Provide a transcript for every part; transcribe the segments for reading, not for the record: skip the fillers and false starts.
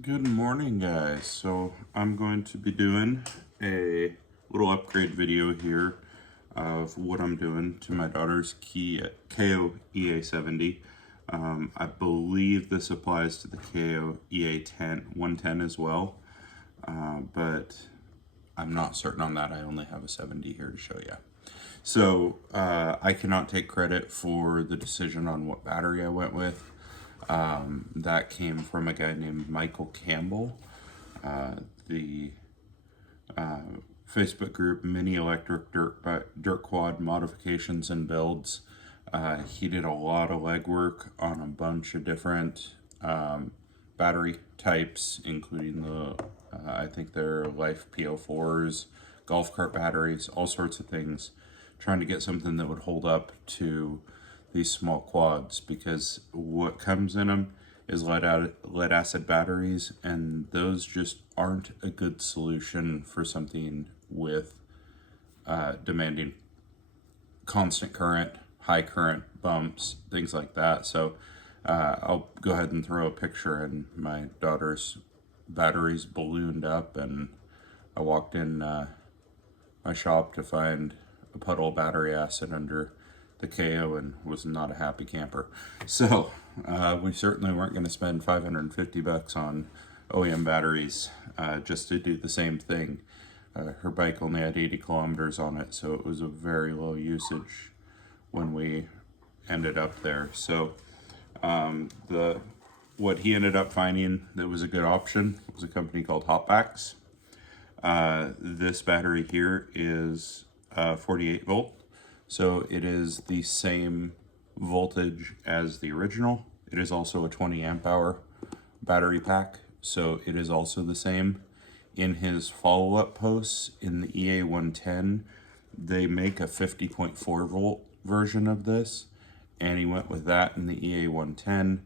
Good morning, guys. So I'm going to be doing a little upgrade video here of what I'm doing to my daughter's KAYO EA70. I believe this applies to the KAYO EA110 as well, but I'm not certain on that. I only have a 70 here to show you. So I cannot take credit for the decision on what battery I went with. That came from a guy named Michael Campbell. The Facebook group Mini Electric Dirt Quad Modifications and Builds. He did a lot of legwork on a bunch of different battery types, including the I think they're Life PO4s, golf cart batteries, all sorts of things, trying to get something that would hold up to these small quads, because what comes in them is lead acid batteries, and those just aren't a good solution for something with demanding constant current, high current bumps, things like that. So I'll go ahead and throw a picture, and my daughter's batteries ballooned up, and I walked in my shop to find a puddle of battery acid under the KAYO and was not a happy camper. So we certainly weren't going to spend 550 bucks on OEM batteries just to do the same thing. Her bike only had 80 kilometers on it, so it was a very low usage when we ended up there. So what he ended up finding that was a good option was a company called Hotbacks. This battery here is 48 volt. So it is the same voltage as the original. It is also a 20 amp hour battery pack, so it is also the same. In his follow-up posts in the EA110, they make a 50.4 volt version of this, and he went with that in the EA110,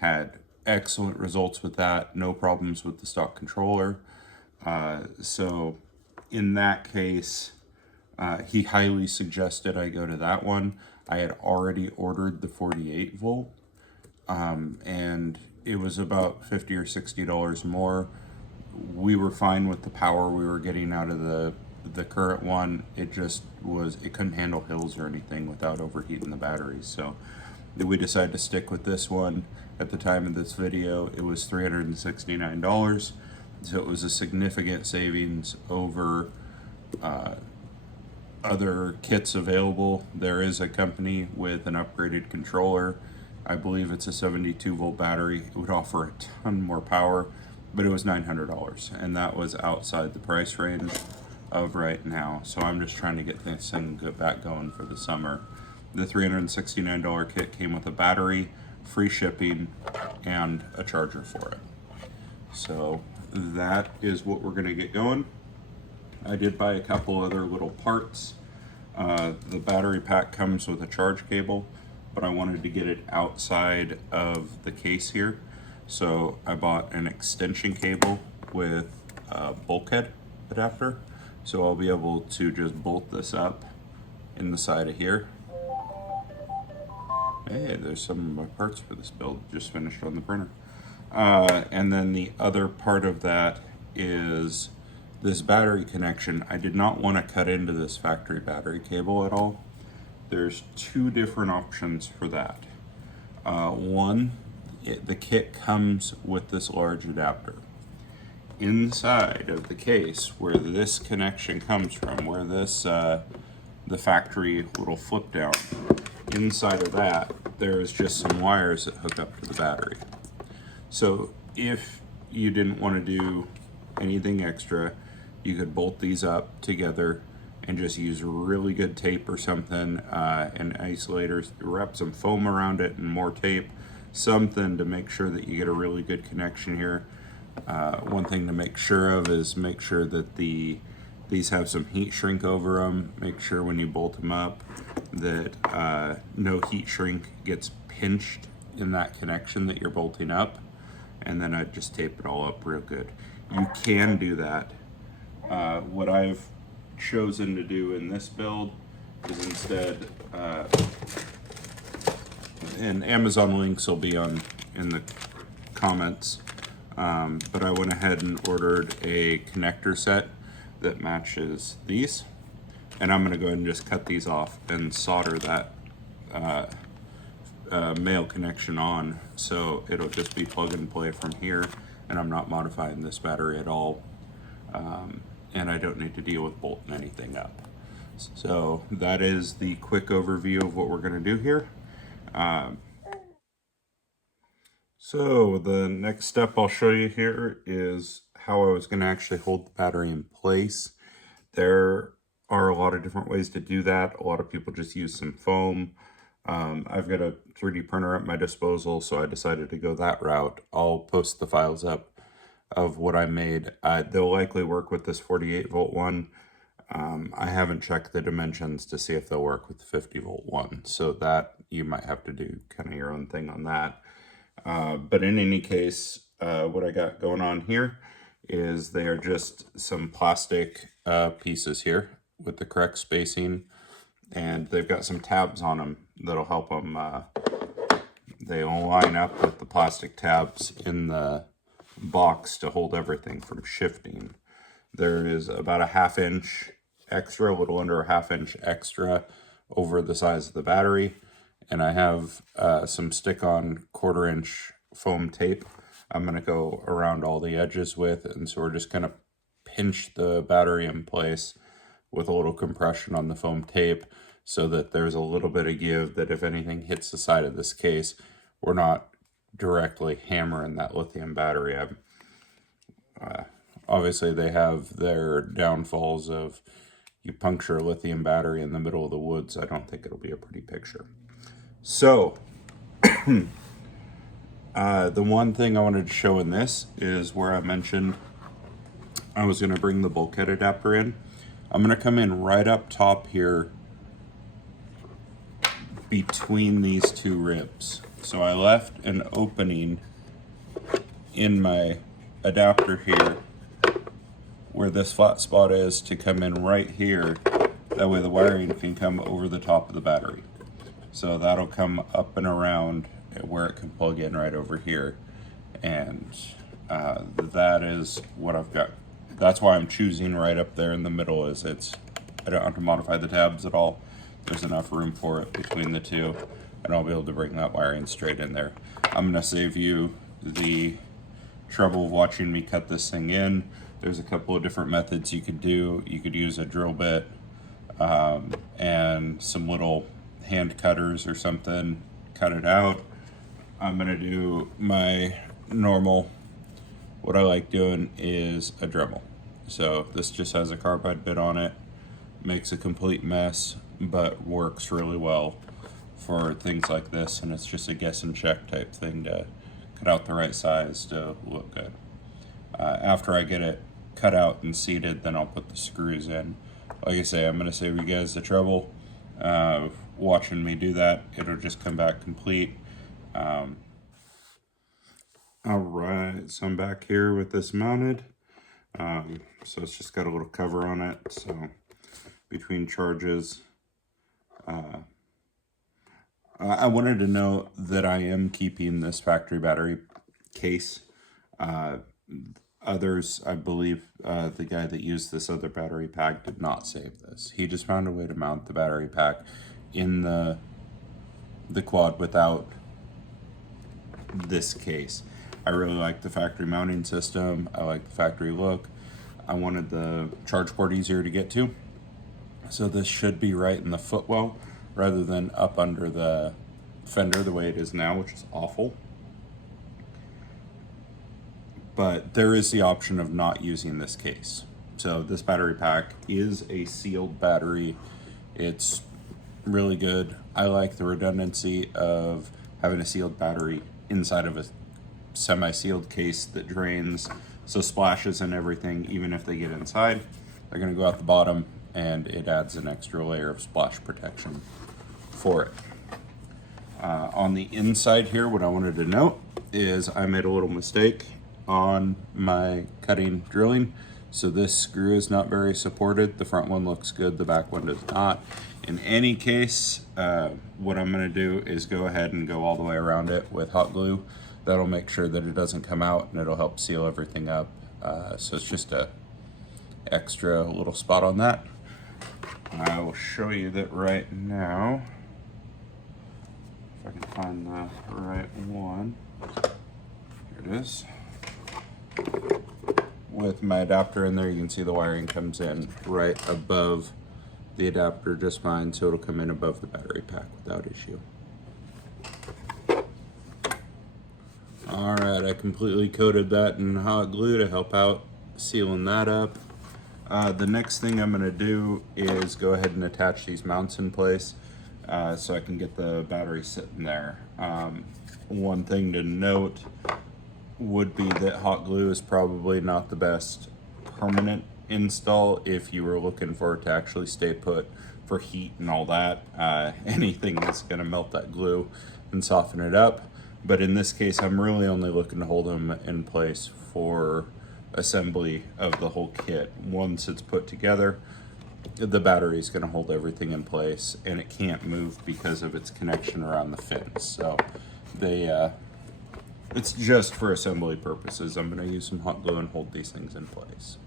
had excellent results with that, no problems with the stock controller. So in that case, he highly suggested I go to that one. I had already ordered the 48 volt, and it was about $50 or $60 more. We were fine with the power we were getting out of the current one. It just it couldn't handle hills or anything without overheating the batteries. So we decided to stick with this one. At the time of this video, it was $369. So it was a significant savings over other kits available. There is a company with an upgraded controller. I believe it's a 72 volt battery. It would offer a ton more power, but it was $900, and that was outside the price range of right now. So I'm just trying to get this thing back going for the summer. The $369 kit came with a battery, free shipping, and a charger for it. So that is what we're gonna get going. I did buy a couple other little parts. The battery pack comes with a charge cable, but I wanted to get it outside of the case here. So I bought an extension cable with a Bulkhead adapter. So I'll be able to just bolt this up in the side of here. Hey, there's some of my parts for this build just finished on the printer. And then the other part of that is this battery connection. I did not want to cut into this factory battery cable at all. There's two different options for that. One, the kit comes with this large adapter. Inside of the case where this connection comes from, where this the factory little flip down, inside of that there's just some wires that hook up to the battery. So if you didn't want to do anything extra, you could bolt these up together and just use really good tape or something, and isolators, wrap some foam around it and more tape, something to make sure that you get a really good connection here. One thing to make sure of is make sure that these have some heat shrink over them. Make sure when you bolt them up that no heat shrink gets pinched in that connection that you're bolting up, and then I just tape it all up real good. You can do that. What I've chosen to do in this build is instead, and Amazon links will be in the comments, But I went ahead and ordered a connector set that matches these. And I'm going to go ahead and just cut these off and solder that male connection on, so it'll just be plug and play from here, and I'm not modifying this battery at all, and I don't need to deal with bolting anything up. So that is the quick overview of what we're going to do here. So the next step I'll show you here is how I was going to actually hold the battery in place. There are a lot of different ways to do that. A lot of people just use some foam. I've got a 3D printer at my disposal, so I decided to go that route. I'll post the files up of what I made. They'll likely work with this 48 volt one. I haven't checked the dimensions to see if they'll work with the 50 volt one, so that you might have to do kind of your own thing on that. But in any case, what I got going on here is they are just some plastic pieces here with the correct spacing, and they've got some tabs on them that'll help them. They'll line up with the plastic tabs in the box to hold everything from shifting. There is about a ½ inch extra, a little under a ½ inch extra over the size of the battery, and I have some stick-on 1/4 inch foam tape I'm going to go around all the edges with, and so we're just going to pinch the battery in place with a little compression on the foam tape so that there's a little bit of give, that if anything hits the side of this case, we're not directly hammering that lithium battery up. Obviously they have their downfalls of you puncture a lithium battery in the middle of the woods. I don't think it'll be a pretty picture. So the one thing I wanted to show in this is where I mentioned I was going to bring the bulkhead adapter in. I'm going to come in right up top here between these two ribs. So I left an opening in my adapter here where this flat spot is to come in right here. That way the wiring can come over the top of the battery. So that'll come up and around where it can plug in right over here. And that is what I've got. That's why I'm choosing right up there in the middle, is I don't have to modify the tabs at all. There's enough room for it between the two, and I'll be able to bring that wiring straight in there. I'm gonna save you the trouble of watching me cut this thing in. There's a couple of different methods you could do. You could use a drill bit and some little hand cutters or something, cut it out. I'm gonna do my normal, what I like doing is a Dremel. So this just has a carbide bit on it, makes a complete mess, but works really well for things like this, and it's just a guess and check type thing to cut out the right size to look good. After I get it cut out and seated, then I'll put the screws in. Like I say, I'm gonna save you guys the trouble watching me do that. It'll just come back complete. All right, so I'm back here with this mounted. So it's just got a little cover on it, so between charges. I wanted to note that I am keeping this factory battery case. Others, I believe, the guy that used this other battery pack did not save this. He just found a way to mount the battery pack in the quad without this case. I really like the factory mounting system. I like the factory look. I wanted the charge port easier to get to. So this should be right in the footwell rather than up under the fender the way it is now, which is awful. But there is the option of not using this case. So this battery pack is a sealed battery. It's really good. I like the redundancy of having a sealed battery inside of a semi-sealed case that drains, so splashes and everything, even if they get inside, they're going to go out the bottom, and it adds an extra layer of splash protection for it. On the inside here, what I wanted to note is I made a little mistake on my cutting drilling. So this screw is not very supported. The front one looks good, the back one does not. In any case, what I'm going to do is go ahead and go all the way around it with hot glue. That'll make sure that it doesn't come out, and it'll help seal everything up. So it's just a extra little spot on that. I will show you that right now. If I can find the right one. Here it is. With my adapter in there, you can see the wiring comes in right above the adapter just fine, so it'll come in above the battery pack without issue. All right, I completely coated that in hot glue to help out sealing that up. The next thing I'm gonna do is go ahead and attach these mounts in place so I can get the battery sitting there. One thing to note would be that hot glue is probably not the best permanent install if you were looking for it to actually stay put for heat and all that. Anything that's gonna melt that glue and soften it up. But in this case, I'm really only looking to hold them in place for assembly of the whole kit. Once it's put together, the battery is going to hold everything in place, and it can't move because of its connection around the fins. So it's just for assembly purposes. I'm going to use some hot glue and hold these things in place.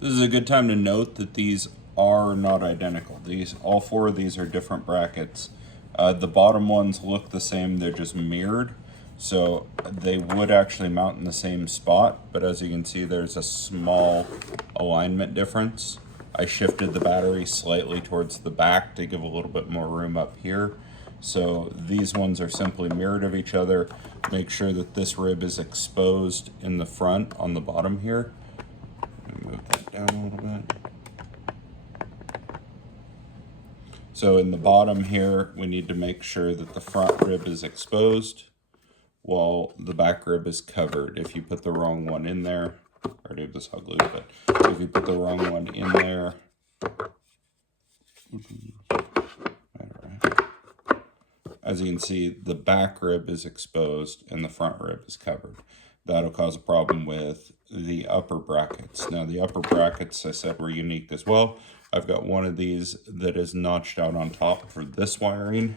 This is a good time to note that these are not identical. All four of these are different brackets. The bottom ones look the same, they're just mirrored. So they would actually mount in the same spot, but as you can see, there's a small alignment difference. I shifted the battery slightly towards the back to give a little bit more room up here. So these ones are simply mirrored of each other. Make sure that this rib is exposed in the front on the bottom here. Move that down a little bit. So in the bottom here, we need to make sure that the front rib is exposed while the back rib is covered. If you put the wrong one in there, I already have this hot glue, but if you put the wrong one in there, as you can see, the back rib is exposed and the front rib is covered. That'll cause a problem with the upper brackets. Now the upper brackets, I said, were unique as well. I've got one of these that is notched out on top for this wiring,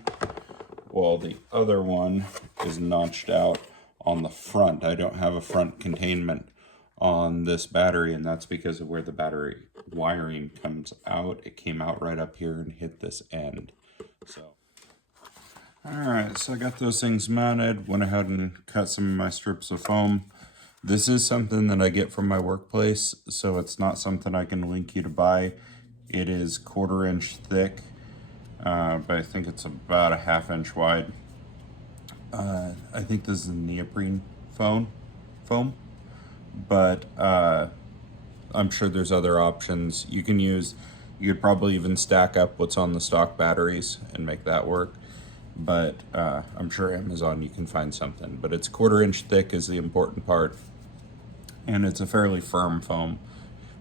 while the other one is notched out on the front. I don't have a front containment on this battery, and that's because of where the battery wiring comes out. It came out right up here and hit this end. So, all right, so I got those things mounted, went ahead and cut some of my strips of foam. This is something that I get from my workplace, so it's not something I can link you to buy. It is 1/4 inch thick, but I think it's about a 1/2 inch wide. I think this is neoprene foam, but I'm sure there's other options. You could probably even stack up what's on the stock batteries and make that work. But I'm sure Amazon you can find something. But it's 1/4 inch thick is the important part, and it's a fairly firm foam.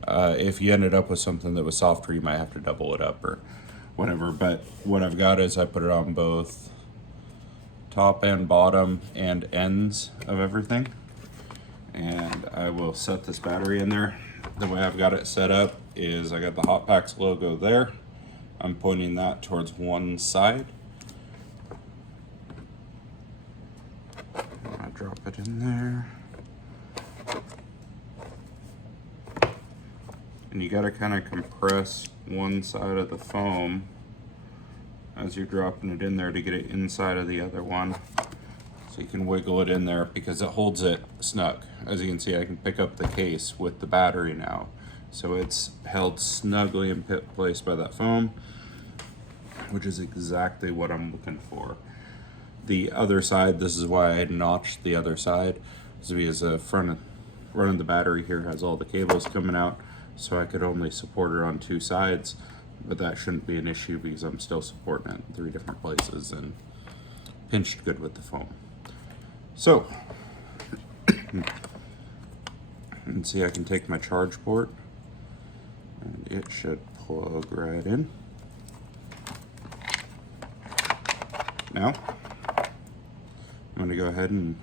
If you ended up with something that was softer, you might have to double it up or whatever. But what I've got is I put it on both top and bottom and ends of everything. And I will set this battery in there. The way I've got it set up is I got the Hot Packs logo there. I'm pointing that towards one side. I drop it in there. And you gotta kind of compress one side of the foam as you're dropping it in there to get it inside of the other one. So you can wiggle it in there because it holds it snug. As you can see, I can pick up the case with the battery now. So it's held snugly in place by that foam, which is exactly what I'm looking for. The other side, this is why I notched the other side, is because the front of the battery here has all the cables coming out. So I could only support it on two sides, but that shouldn't be an issue because I'm still supporting it in 3 different places and pinched good with the foam. So, you can see I can take my charge port and it should plug right in. Now, I'm going to go ahead and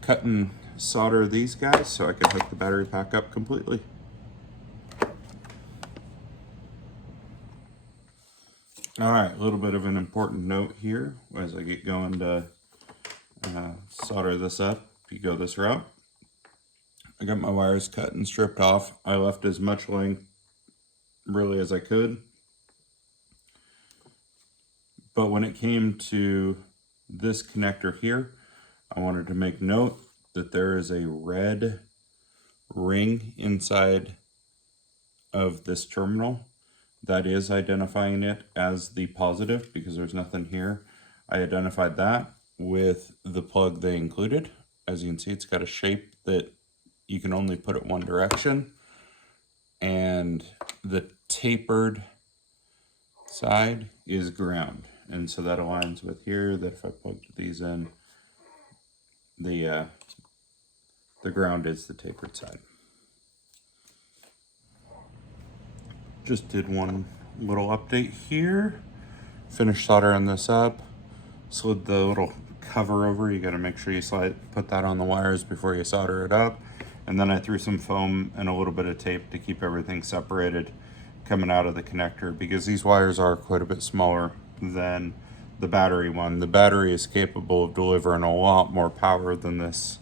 cut and solder these guys so I can hook the battery pack up completely. All right, a little bit of an important note here as I get going to solder this up. If you go this route, I got my wires cut and stripped off. I left as much length really as I could. But when it came to this connector here, I wanted to make note that there is a red ring inside of this terminal that is identifying it as the positive because there's nothing here. I identified that with the plug they included. As you can see, it's got a shape that you can only put it one direction, and the tapered side is ground, and so that aligns with here, that if I plug these in, the ground is the tapered side. Just did one little update here. Finished soldering this up. Slid the little cover over. You got to make sure you put that on the wires before you solder it up. And then I threw some foam and a little bit of tape to keep everything separated coming out of the connector, because these wires are quite a bit smaller than the battery one. The battery is capable of delivering a lot more power than this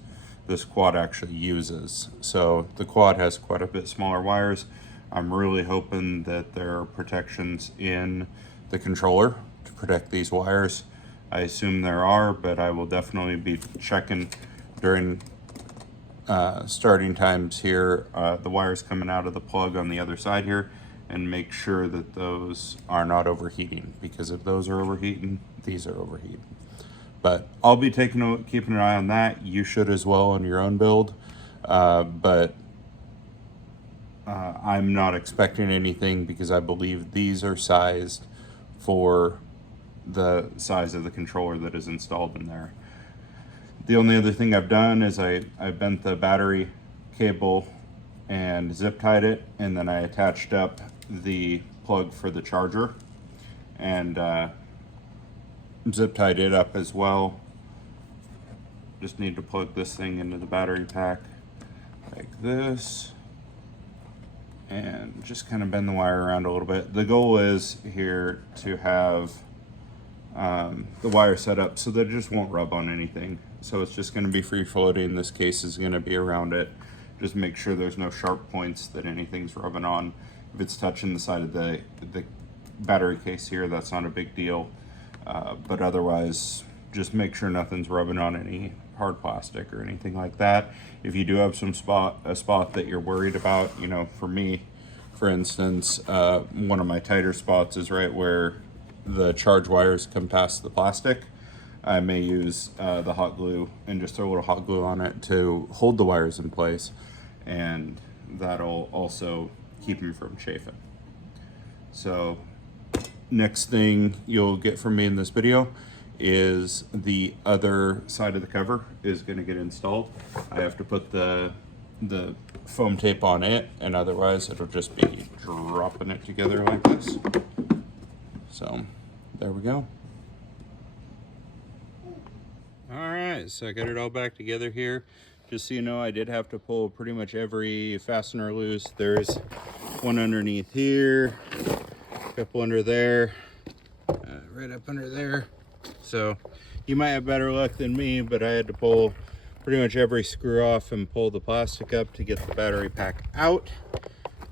quad actually uses. So the quad has quite a bit smaller wires. I'm really hoping that there are protections in the controller to protect these wires. I assume there are, but I will definitely be checking during starting times here, the wires coming out of the plug on the other side here, and make sure that those are not overheating, because if those are overheating, these are overheating. But I'll be keeping an eye on that. You should as well on your own build. I'm not expecting anything because I believe these are sized for the size of the controller that is installed in there. The only other thing I've done is I bent the battery cable and zip tied it, and then I attached up the plug for the charger and zip tied it up as well. Just need to plug this thing into the battery pack like this and just kind of bend the wire around a little bit. The goal is here to have the wire set up so that it just won't rub on anything. So it's just going to be free floating. This case is going to be around it. Just make sure there's no sharp points that anything's rubbing on. If it's touching the side of the battery case here, that's not a big deal. But otherwise, just make sure nothing's rubbing on any hard plastic or anything like that. If you do have a spot that you're worried about, you know, for me, for instance, one of my tighter spots is right where the charge wires come past the plastic. I may use the hot glue and just throw a little hot glue on it to hold the wires in place, and that'll also keep them from chafing. So next thing you'll get from me in this video is the other side of the cover is going to get installed. I have to put the foam tape on it, and otherwise it'll just be dropping it together like this. So there we go. All right, so I got it all back together here. Just so you know, I did have to pull pretty much every fastener loose. There's one underneath here, a couple under there, right up under there. So you might have better luck than me, but I had to pull pretty much every screw off and pull the plastic up to get the battery pack out.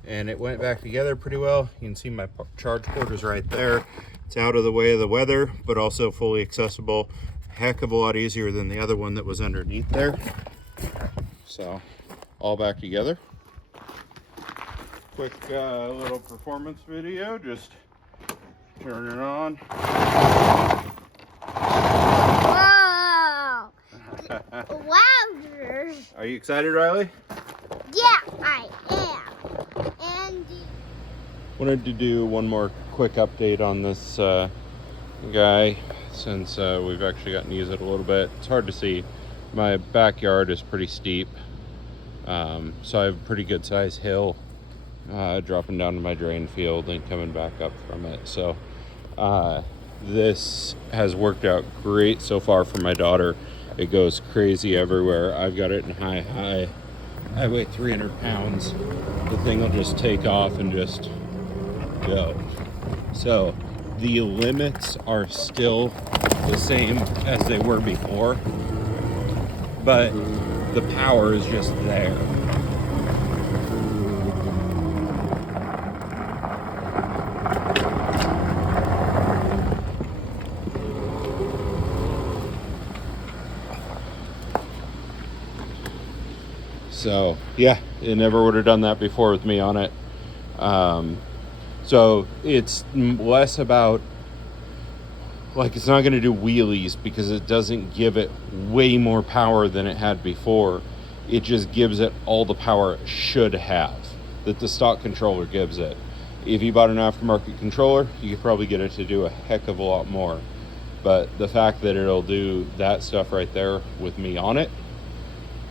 And it went back together pretty well. You can see my charge port is right there. It's out of the way of the weather, but also fully accessible. Heck of a lot easier than the other one that was underneath there. So all back together. Quick little performance video, just turn it on. Wow! Louder! Are you excited, Riley? Yeah, I am. And wanted to do one more quick update on this guy, since we've actually gotten to use it a little bit. It's hard to see. My backyard is pretty steep, so I have a pretty good sized hill dropping down to my drain field and coming back up from it. So this has worked out great so far for my daughter. It goes crazy everywhere. I've got it in high. I weigh 300 pounds. The thing will just take off and just go. So the limits are still the same as they were before, but the power is just there. So yeah, it never would have done that before with me on it. So it's less about, like, it's not going to do wheelies because it doesn't give it way more power than it had before. It just gives it all the power it should have that the stock controller gives it. If you bought an aftermarket controller, you could probably get it to do a heck of a lot more. But the fact that it'll do that stuff right there with me on it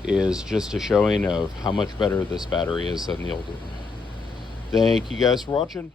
is just a showing of how much better this battery is than the old one. Thank you guys for watching.